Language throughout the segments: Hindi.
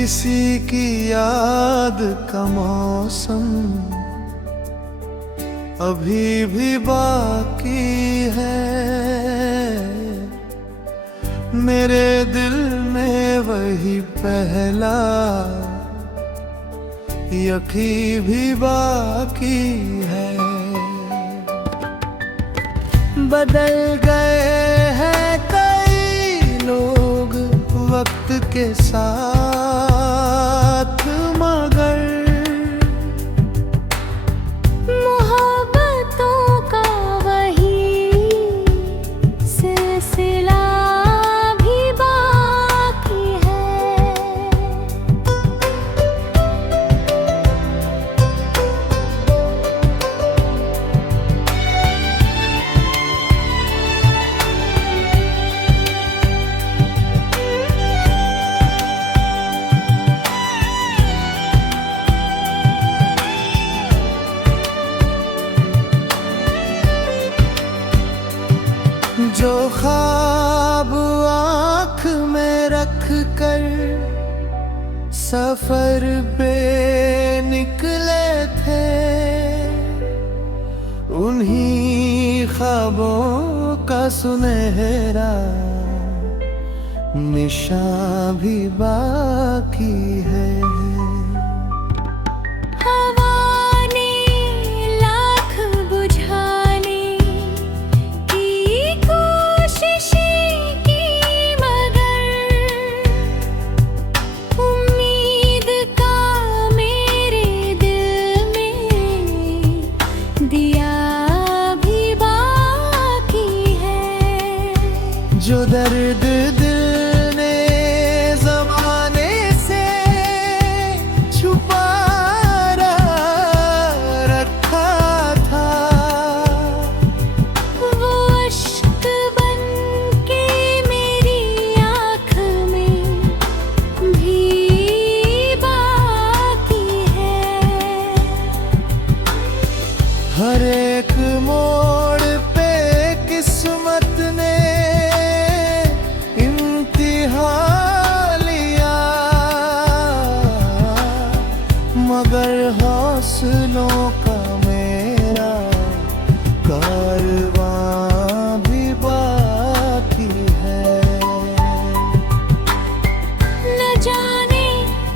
किसी की याद का मौसम अभी भी बाकी है। मेरे दिल में वही पहला यकी भी बाकी है। बदल गए हैं कई लोग वक्त के साथ, मगर मोहब्बतों का वही सिलसिला भी बाकी है। जो ख्वाब आँख में रख कर सफर पे निकले थे, उन्हीं ख्वाबों का सुनहरा निशान भी बाकी है। जो दर्द दिल ने ज़माने से छुपा रखा था, वो अश्क बन के मेरी आँख में भी बाकी है। हर एक मोड़ पे किस्मत ने मगर हौसलों का मेरा कारवां भी बाकी है। न जाने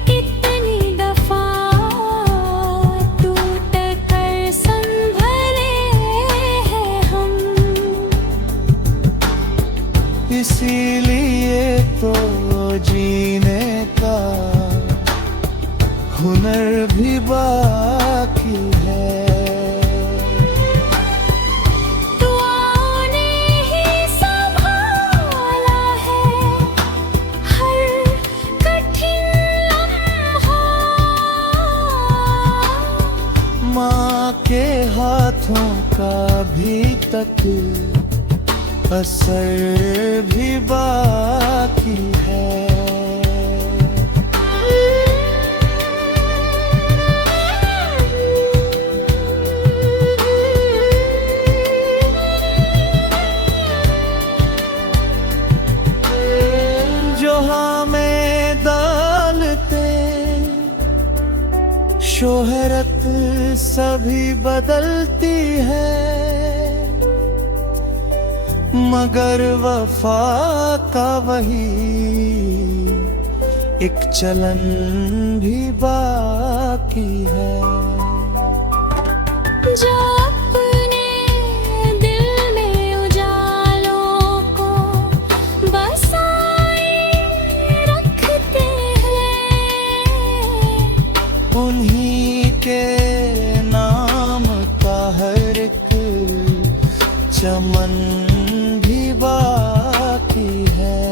कितनी दफा टूट कर संभले हैं हम, इसीलिए तो जीने का हुनर भी बाकी है। दुआओं ने ही संभाला है हर कठिन लम्हा, माँ के हाथों का भी तक असर भी बाकी है। हमें दौलते शोहरत सभी बदलती है, मगर वफा का वही एक चलन भी बाकी है। जो उन्हीं के नाम का हर एक चमन भी बाकी है।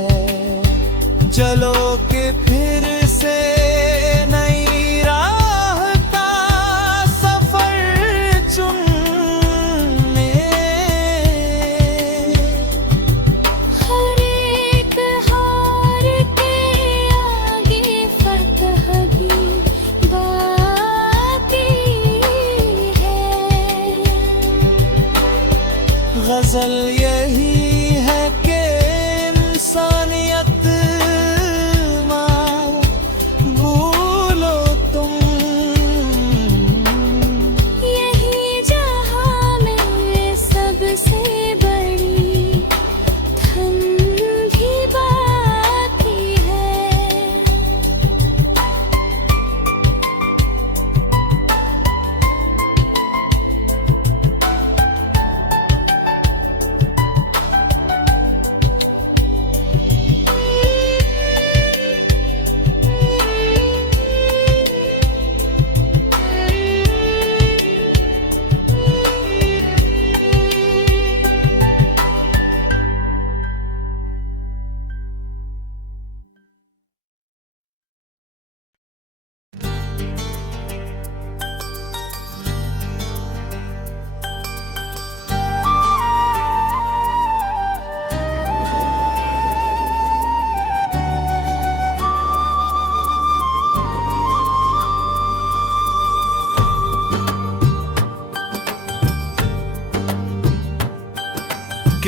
चलो कि फिर से नई राह का सफर चुने, हर एक हार के आगे फतह भी गजल यही है कि इंसानियत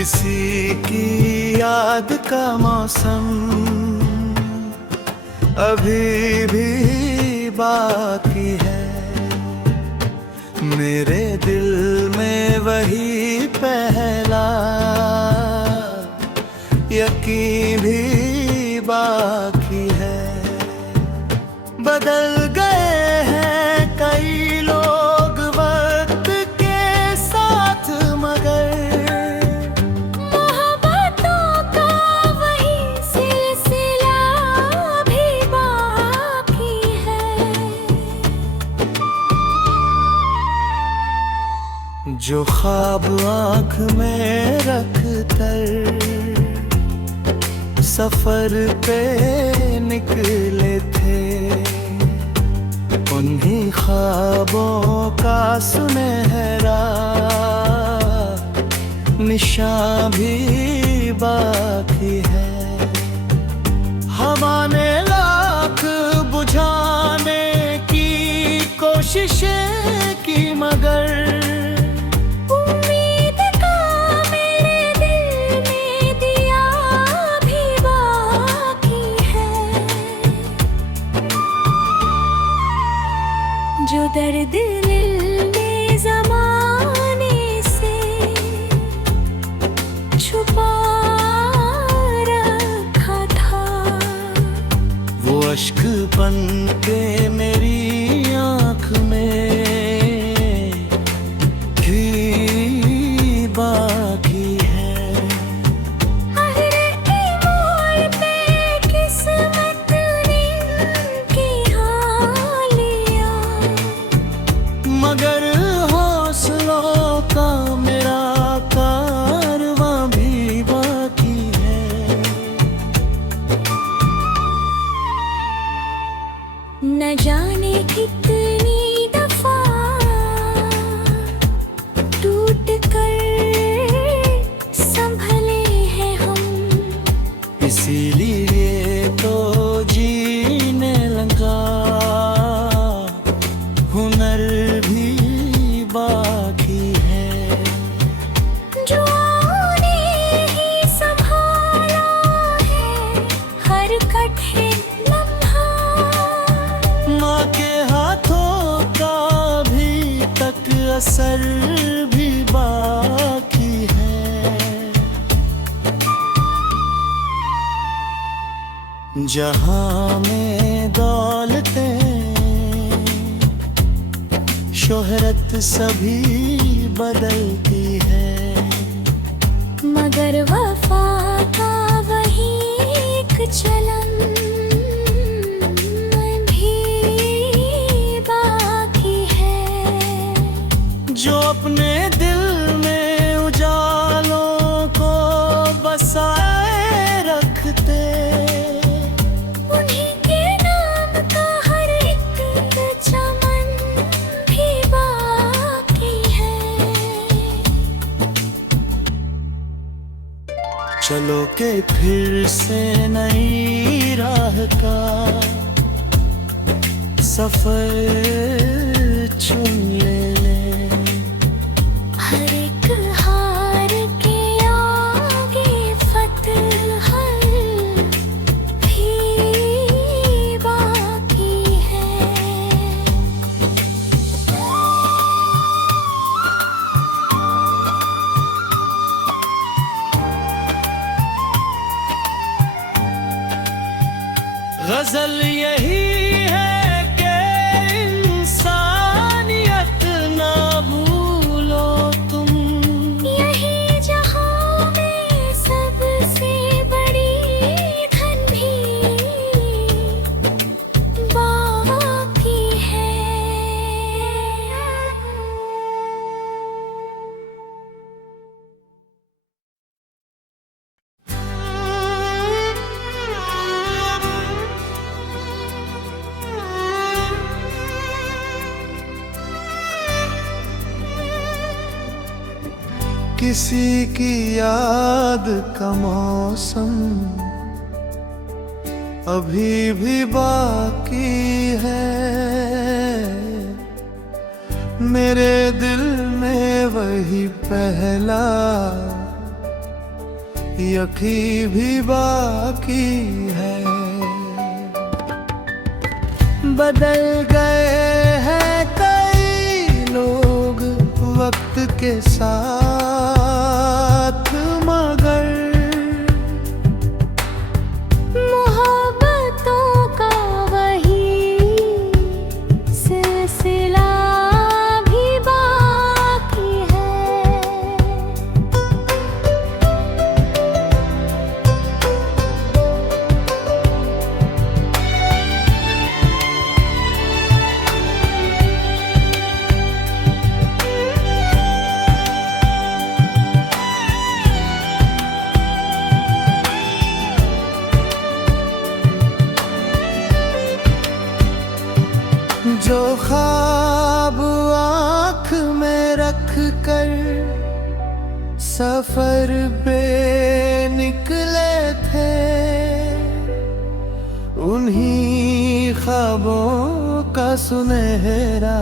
किसी की याद का मौसम अभी भी बाकी है। मेरे दिल में वही पहला यकीन भी बाकी है। बदल गए हैं कई लोग वक्त के साथ, मगर मोहब्बतों का वही सिलसिला भी बाकी है। जो ख्वाब आँख में रख कर सफर पे निकले थे, उन्हीं ख्वाबों का सुनहरा निशान भी बाकी है। हवा ने लाख बुझाने की कोशिशें की, मगर उम्मीद का मेरे दिल में दिया भी बाकी है। जो दर्द दिल में ज़माने से छुपा रखा था, वो अश्क बन के मेरी आँख में भी बाकी है। हर एक मोड़ पे किस्मत ने की हाल लिया, मगर हौसलों का मेरा कारवां भी बाकी है। न जाने कितनी दफा टूट कर संभले हैं हम, इसीलिए तो जीने लगा हुनर भी बाकी है। जो आने ही संभाला है हर कठिन लम्हा। माँ के हाथों का भी तक असर भी बाकी है। जहाँ में दौलतें शोहरत सभी बदलती है, मगर वफा का वही एक चलन भी बाकी है। जो अपने दिल में उजालों को बसाए रखते, उन्हीं के नाम का हर एक चमन भी बाकी है। चलो के फिर से नई राह का सफर चुन ले। हर एक हार के आगे फतह भी बाकी है। गजल यही है कि इंसानियत ना भूलो तुम। यही जहां में सबसे बड़ी धन भी बाकी है। किसी की याद का मौसम अभी भी बाकी है। मेरे दिल में वही पहला यकी भी बाकी है। बदल गए हैं कई लोग वक्त के साथ, मगर मोहब्बतों का वही सिलसिला भी बाकी है। जो ख्वाब आँख में रख कर सफर पे निकले थे, उन्हीं ख्वाबों का सुनहरा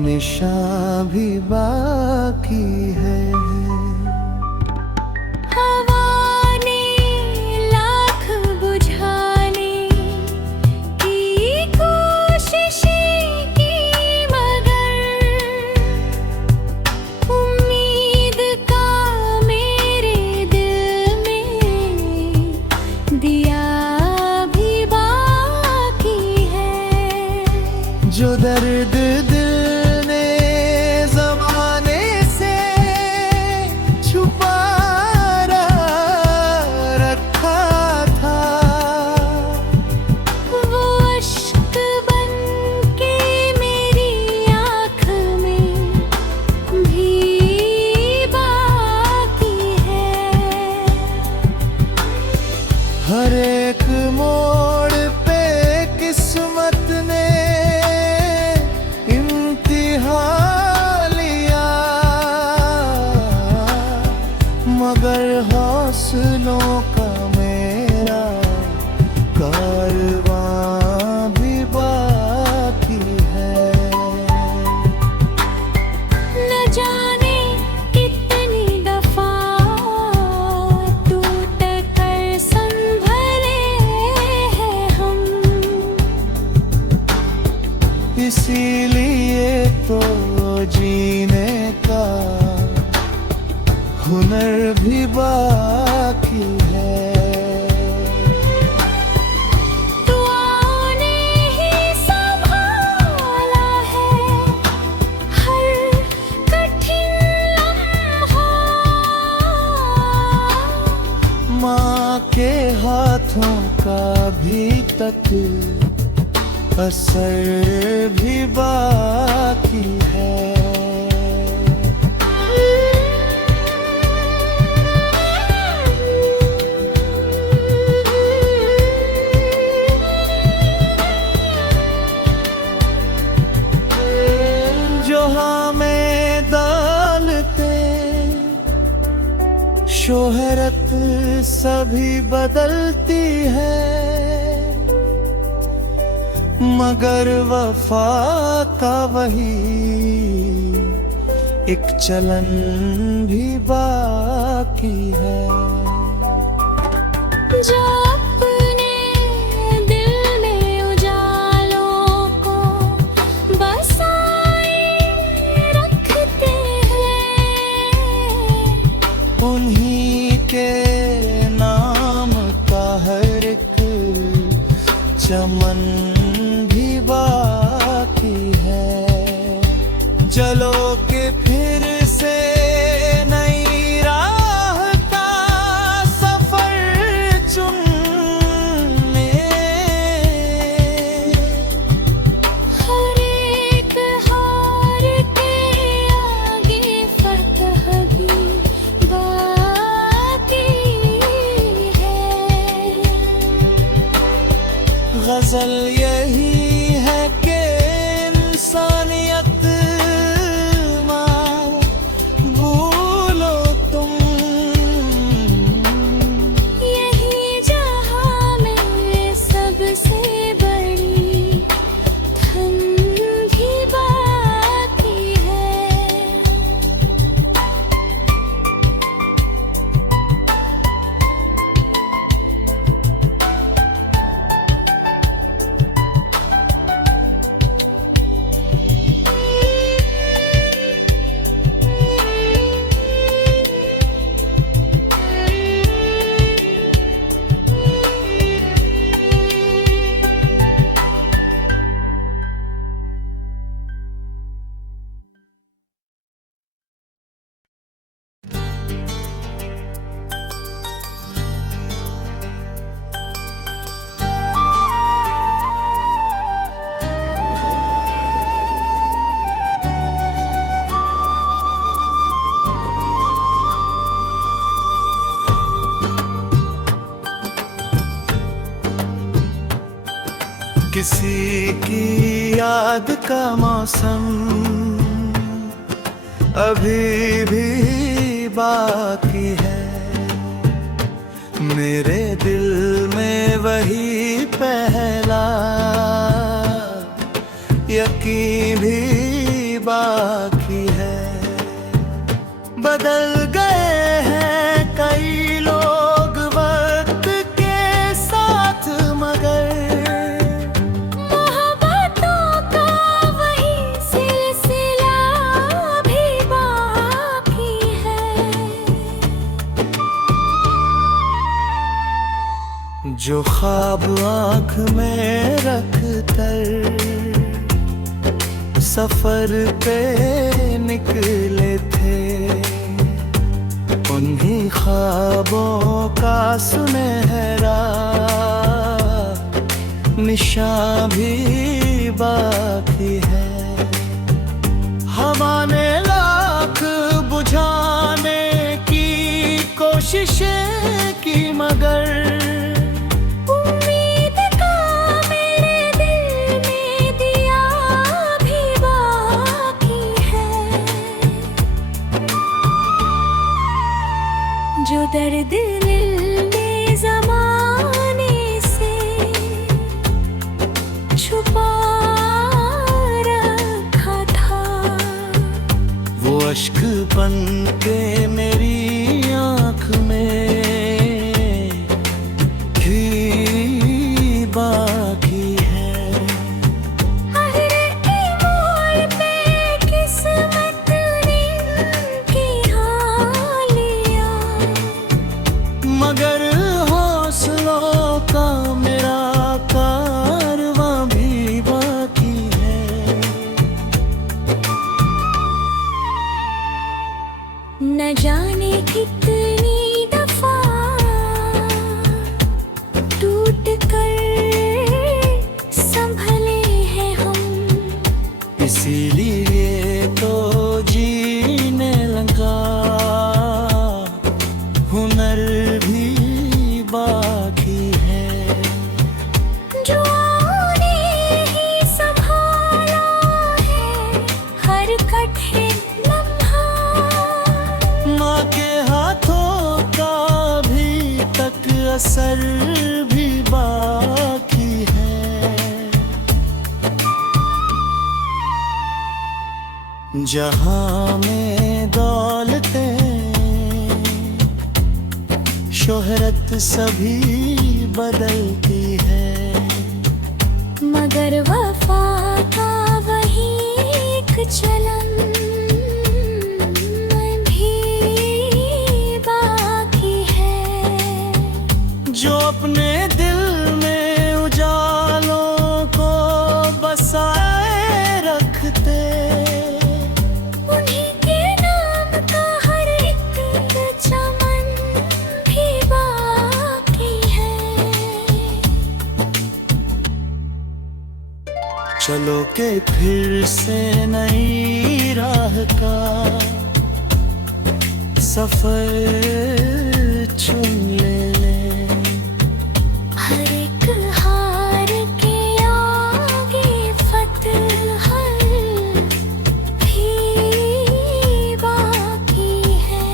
निशान भी बाकी है। जो दर्द दिल ने ज़माने से छुपा रखा था, वो अश्क बन के मेरी आँख में भी बाकी है। हर एक मोड़ पे किस्मत ने मगर हौसलों का मेरा कारवां भी बाकी है। न जाने कितनी दफा टूट कर संभले हैं हम, इसीलिए तो जीने का हुनर भी बाकी है। दुआओं ने ही संभाला है हर कठिन लम्हा, माँ के हाथों का भी तक असर भी बाकी है। जो हमें दौलते शोहरत सभी बदलती है, मगर वफा का वही एक चलन भी बाकी है। जो अपने दिल में उजालों को बसाए रखते हैं, उन्हीं के नाम का हर एक चमन भी बाकी है। चलो के फिर से नई राह का किसी की याद का मौसम अभी भी बाकी है, मेरे दिल में वही पहला यकीन भी बाकी है। बदल गए हैं कई लोग वक्त के साथ, मगर मोहब्बतों का वही सिलसिला भी बाकी है। जो ख्वाब आँख में रख कर सफर पे निकले थे, उन्हीं ख्वाबों का सुनहरा निशान भी बाकी है। हवा ने लाख बुझाने की कोशिशें की, मगर उम्मीद का मेरे दिल में दिया भी बाकी है। जो दर्द दिल ने ज़माने से छुपा रखा था, वो अश्क बन के मेरी आँख में भी बाकी है। हर एक मोड़ पे किस्मत ने इम्तिहान लिया, मगर हौसलों का मेरा कारवां भी बाकी है। न जाने कितनी दफा टूट कर संभले हैं हम, इसीलिए तो जीने लगा हुनर भी बाकी है। जो ने ही संभाला है हर कठिन लम्हा, माँ के हाथों का भी तक असर भी बाकी है। जहाँ में दौलतें शोहरत सभी बदलती है, मगर वफा का वही एक चलन भी बाकी है। जो अपने दिल में उजालों को बसाए रखते, उन्हीं के नाम का हर एक चमन भी बाकी है। चलो के फिर से नई राह का सफर चुन ले। हर एक हार के आगे फतह भी बाकी है।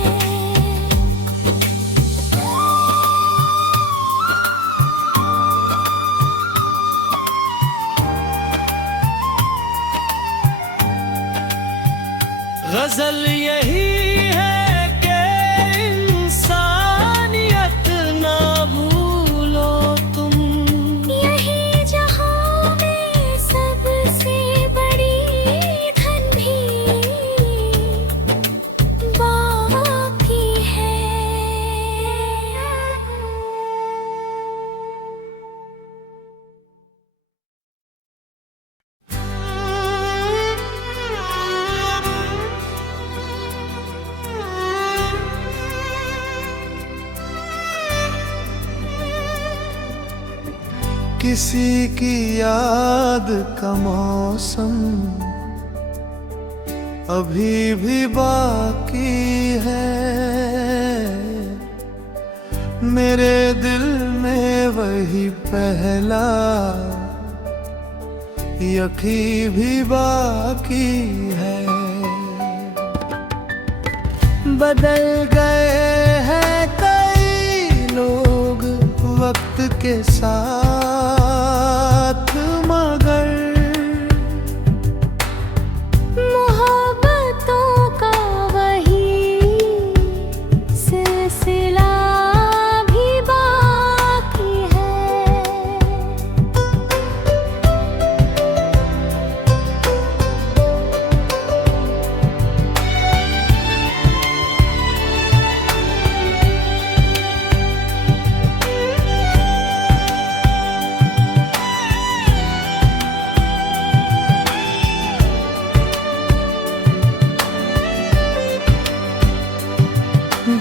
गजल यही है कि इंसानियत ना भूलो तुम, यही जहां में सबसे बड़ी धन भी बाकी है। किसी की याद का मौसम अभी भी बाकी है, मेरे दिल में वही पहला यकी भी बाकी है। बदल गए हैं कई लोग वक्त के साथ, मगर मोहब्बतों का वही सिलसिला भी बाकी है।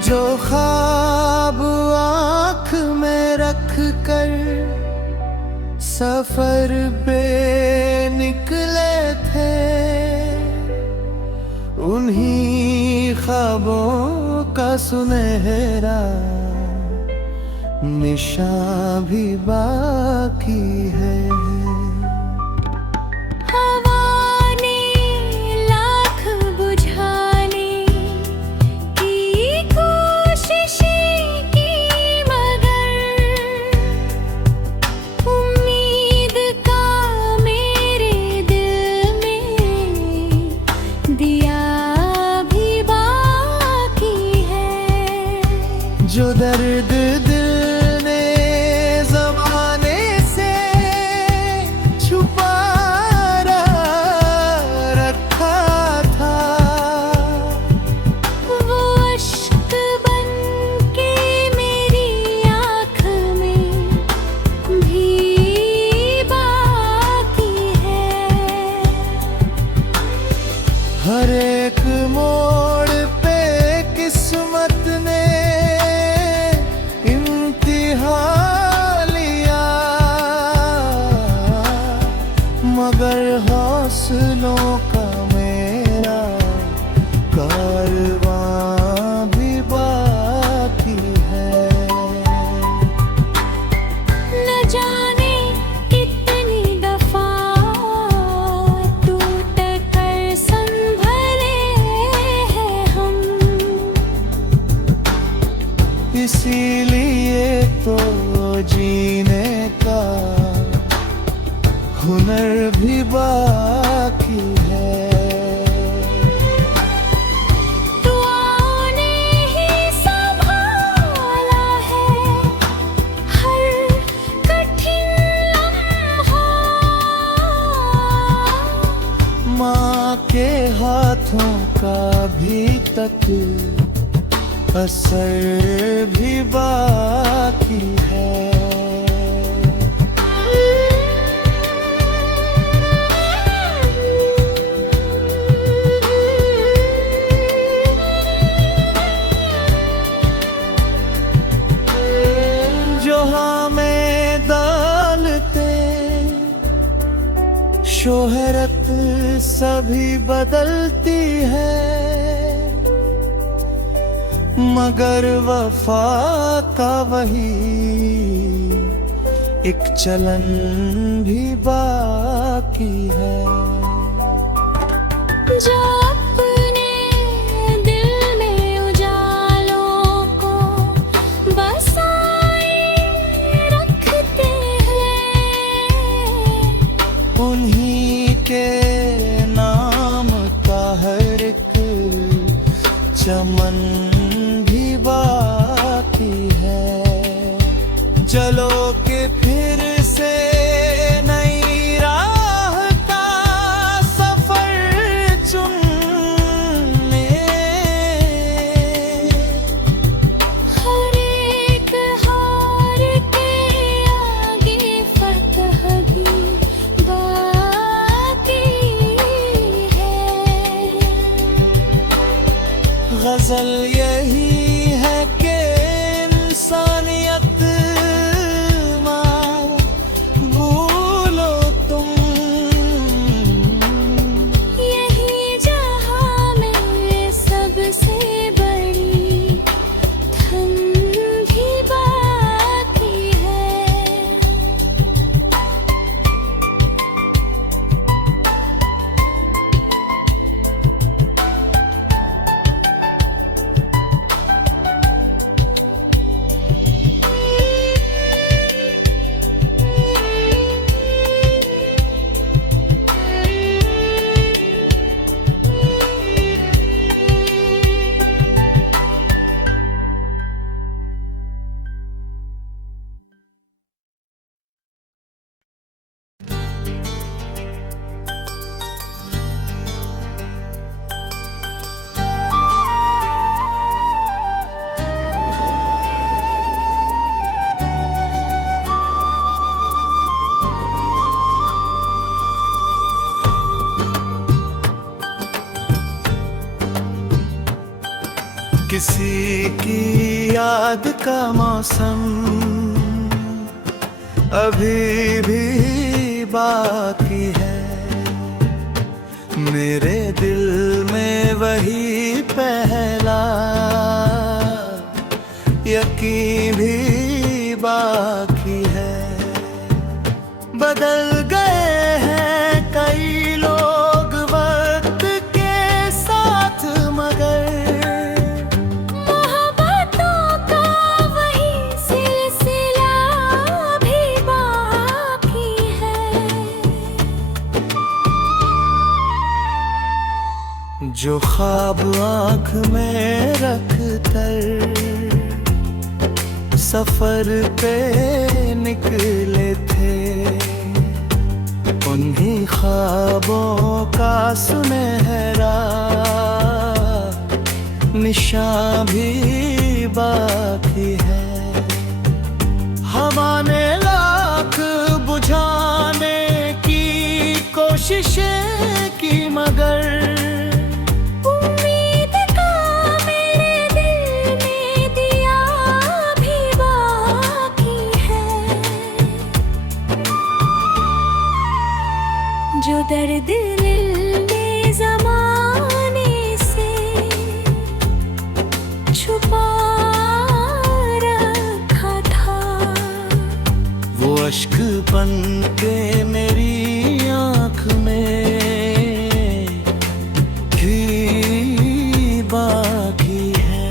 जो ख्वाब आँख में रख कर सफर पे निकले थे, उन्हीं ख्वाबों का सुनहरा निशान भी बाकी है। हवा ने लाख बुझाने की कोशिशें की, मगर उम्मीद का मेरे दिल में दिया भी बाकी है। जो दर्द दिल ने ज़माने से छुपा रखा था, वो अश्क बन के मेरी आँख में भी बाकी है। हर एक मोड़ पे किस्मत ने इम्तिहान लिया, मगर हौसलों का मेरा कारवां भी बाकी है। न जाने कितनी दफा टूट कर संभले हैं हम, इसीलिए तो जीने का हुनर भी बाकी है। दुआओं ने ही संभाला है हर कठिन लम्हा। माँ के हाथों का भी तक असर भी बाकी है। जो हमें दौलते शोहरत सभी बदलती है, मगर वफा का वही एक चलन भी बाकी है। जो अपने दिल में उजालों को बसाए रखते हैं, उन्हीं के नाम का हर एक चमन भी बाकी है। चलो के फिर से नई राह का सफर चुन ले। हर एक हार के आगे फतह भी बाकी है। गजल यही है कि इंसानियत माँ भूलो तुम, यही जहाँ में सबसे बड़ी धन भी बाकी है। किसी की याद का मौसम अभी भी बाकी है। मेरे दिल में वही पहला यकीन भी बाकी है। बदल गए हैं कई लोग वक्त के साथ, मगर मोहब्बतों का वही सिलसिला भी बाकी है। जो ख्वाब आँख में रख कर सफर पे निकले थे, उन्हीं ख्वाबों का सुनहरा निशान भी बाकी है। हवा ने लाख बुझाने की कोशिशें की, मगर उम्मीद का मेरे दिल में दिया भी बाकी है। जो दर्द दिल में ज़माने से छुपा रखा था, वो अश्क बन के मेरी आँख में भी बाकी है।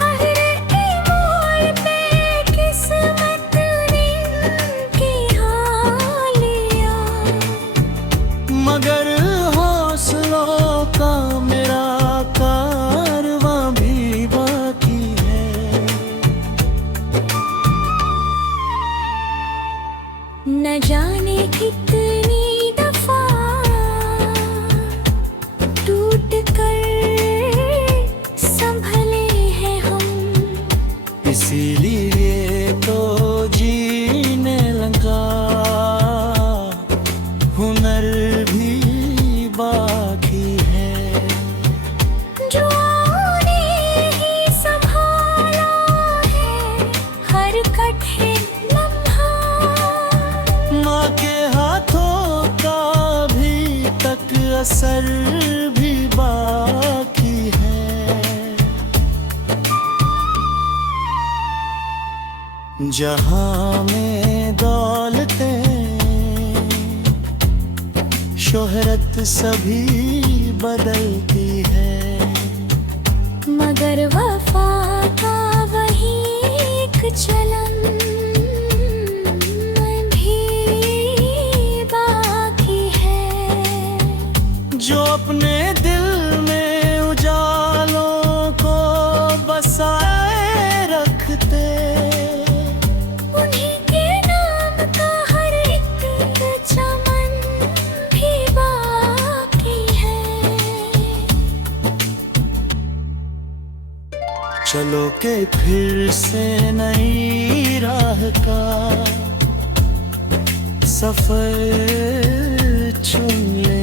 हर एक मोड़ पे किस्मत ने की लिया, मगर हौसलों का मेरा कारवां भी बाकी है। न जाने कितनी दफा टूट कर संभले हैं हम, इसीलिए तो जीने लगा हुनर भी बाकी है। जो आने ही संभाला है हर कठिन लम्हा। माँ के हाथों का भी तक असर भी बाकी है। जहाँ में दौलतें शोहरत सभी बदलती है, मगर वफा का वही एक चलन भी बाकी है। जो अपने दिल में उजालों को बसाए रखते, उन्हीं के नाम का हर एक चमन भी बाकी है। चलो के फिर से नई राह का सफर चुन ले।